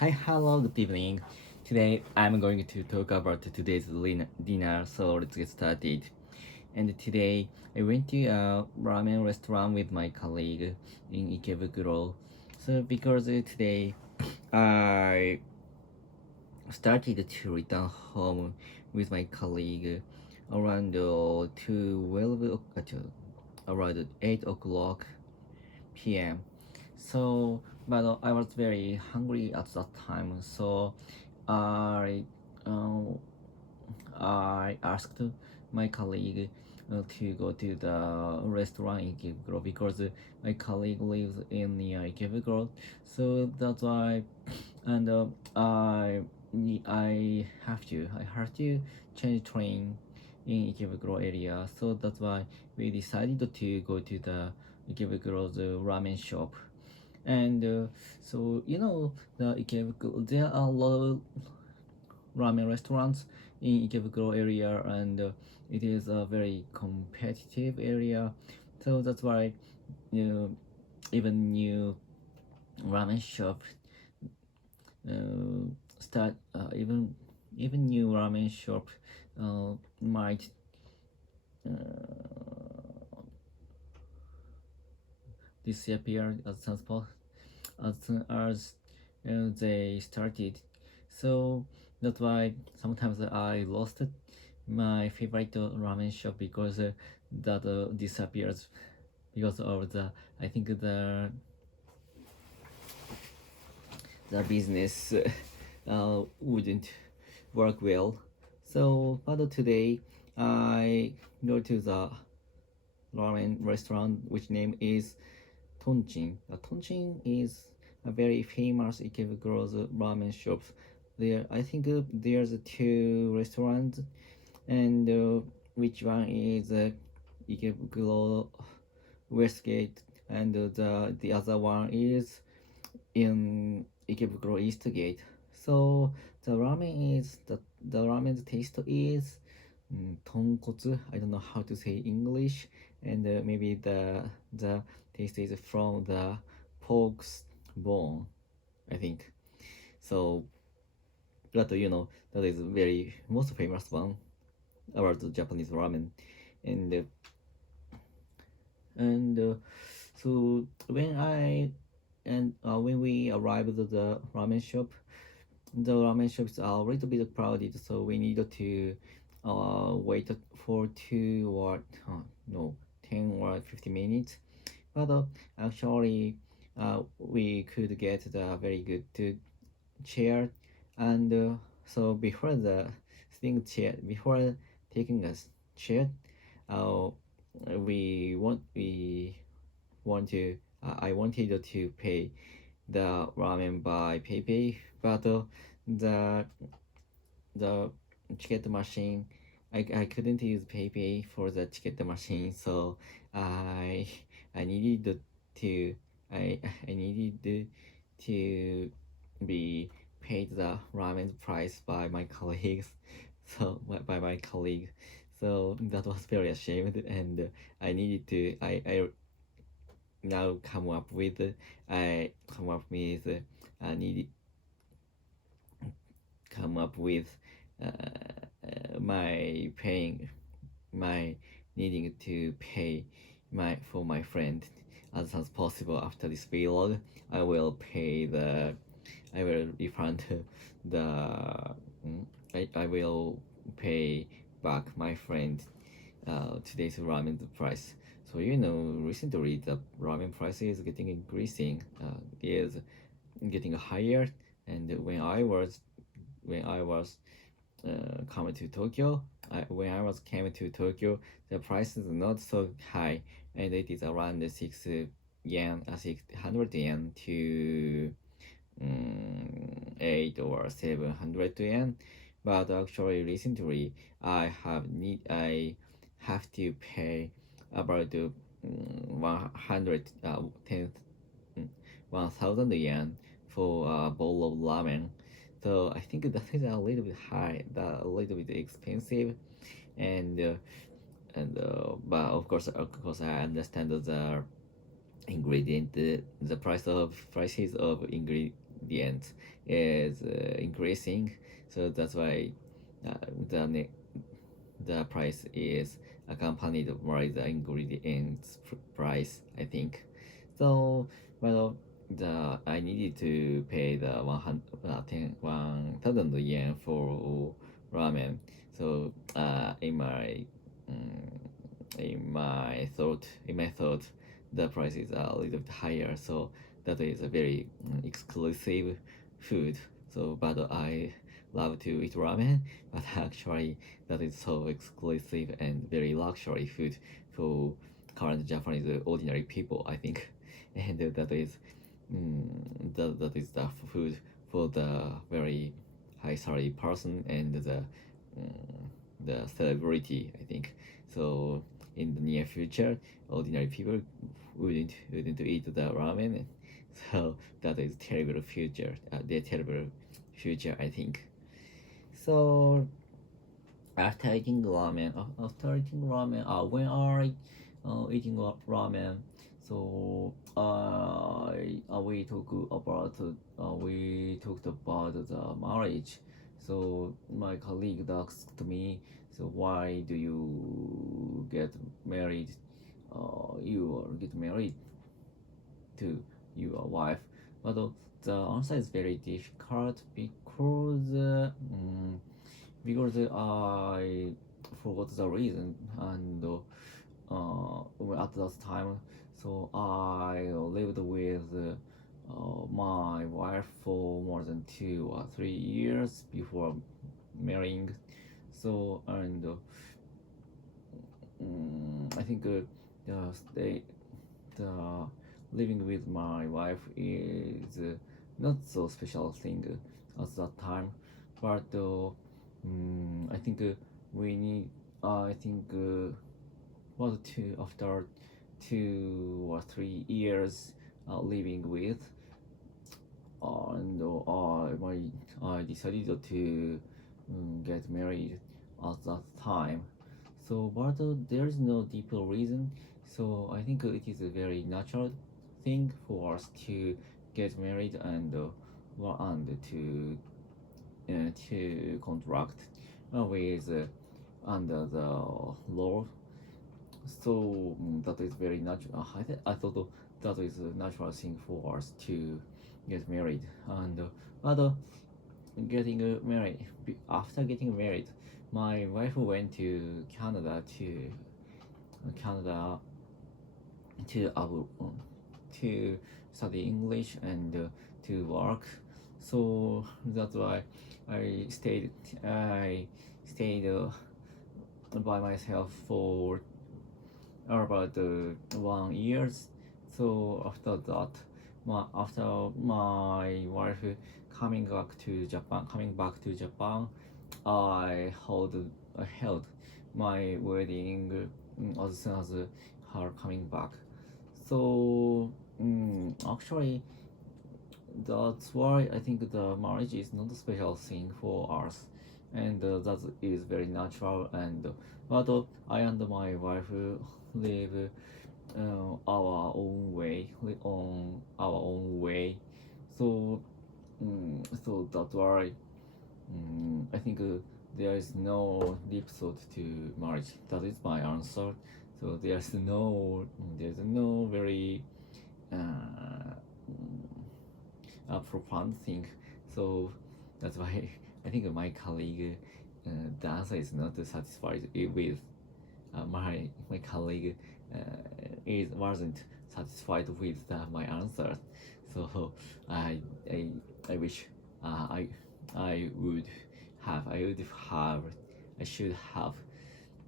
Hi, hello, good evening. Today I'm going to talk about today's dinner, so let's get started. And today I went to a ramen restaurant with my colleague in Ikebukuro. So because today I started to return home with my colleague around 12 around 8 o'clock p.m. So, but I was very hungry at that time, so I uh, I asked my colleague to go to the restaurant in Ikebukuro because my colleague lives in near Ikebukuro, so that's why, and I have to change train in Ikebukuro area, so that's why we decided to go to the Ikebukuro's ramen shop. And so the Ikebukuro, there are a lot of ramen restaurants in Ikebukuro area, and it is a very competitive area. So that's why you know, even new ramen shop start even new ramen shop might disappear as soon as they started. So that's why sometimes I lost my favorite ramen shop because that disappears because of the I think the business wouldn't work well. So but today I go to the ramen restaurant which name is Tonchin. Tonchin is a very famous Ikebukuro's ramen shop. There, I think there's two restaurants, and which one is Ikebukuro Westgate, and the other one is in Ikebukuro Eastgate. So the ramen's taste is tonkotsu. I don't know how to say English, and maybe the taste is from the pork's bone, I think. So that that is very most famous one about the Japanese ramen, and and so when we arrived at the ramen shops are a little bit crowded, so we needed to wait for two or no 10 or 15 minutes. But actually, we could get the very good chair, and so before taking a chair, uh, we want to I wanted to pay the ramen by PayPay, but the the ticket machine I couldn't use PayPay for the ticket machine, so I I needed to I needed to be paid the ramen price by my colleagues, so by my colleague. So that was very ashamed, and I needed to I now I come up with need come up with my paying my needing to pay my friend as soon as possible. After this vlog I will refund the I will pay back my friend today's ramen price. So recently the ramen price is getting increasing, is getting higher. And when I was coming to Tokyo, when I was came to Tokyo, the price is not so high, and it is around 600 yen to 8 or 700 yen. But actually, recently I have to pay about 100 10 1,000 yen for a bowl of ramen. So I think that is a little bit high, a little bit expensive, and but of course I understand the ingredient, the prices of the end is increasing, so that's why uh, the the price is accompanied by the ingredients price, I think. So, well, the I needed to pay the 1,000 yen for ramen. So, um, in my thought, the price is a little bit higher. So that is a very exclusive food. So, but I love to eat ramen, but actually that is so exclusive and very luxury food for current Japanese ordinary people, I think. And that is that is the food for the very high salary person and the celebrity, I think. So in the near future, ordinary people wouldn't eat the ramen. So that is terrible future. The terrible future, I think. So when I eating ramen, so we talked about the marriage. So my colleague asked me, so why do you get married? You get married to your wife, but the answer is very difficult because I forgot the reason, and at that time, so I lived with my wife for more than 2 or 3 years before marrying. So and I think the living with my wife is not so special thing at that time, but I think we need I think after 2 or 3 years living with, and I decided to get married at that time. So, but there is no deeper reason. So I think it is a very natural thing for us to get married and to contract with under the law. So that is very natural. I thought that is a natural thing for us to get married, and but getting married after getting married, my wife went to Canada to to study English and to work. So that's why I stayed by myself for about 1 years. So after that, after my wife coming back to Japan, I held my wedding as soon as her coming back. So actually, that's why I think the marriage is not a special thing for us, and that is very natural. And but I and my wife live on our own way. So so that's why I think there is no deep thought to marriage. That is my answer. So there's no very uh, profound thing. So that's why I think my colleague, the answer is not satisfied with my colleague wasn't satisfied with my answer. So I I wish I would I would have I should have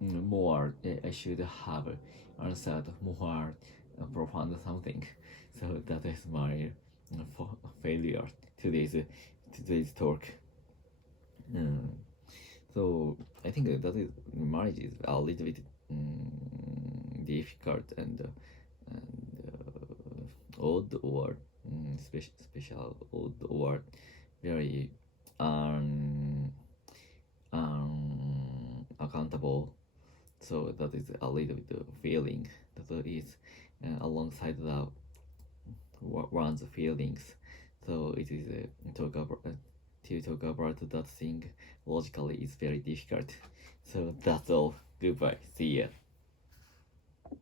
more I should have answered more profound something. So that is my failure today's talk. Mm. So I think that is marriage is a little bit difficult and odd or special odd or very accountable. So that is a little bit feeling that is alongside the one's feelings. So it is to talk about that thing logically is very difficult. So that's all. Goodbye. See ya.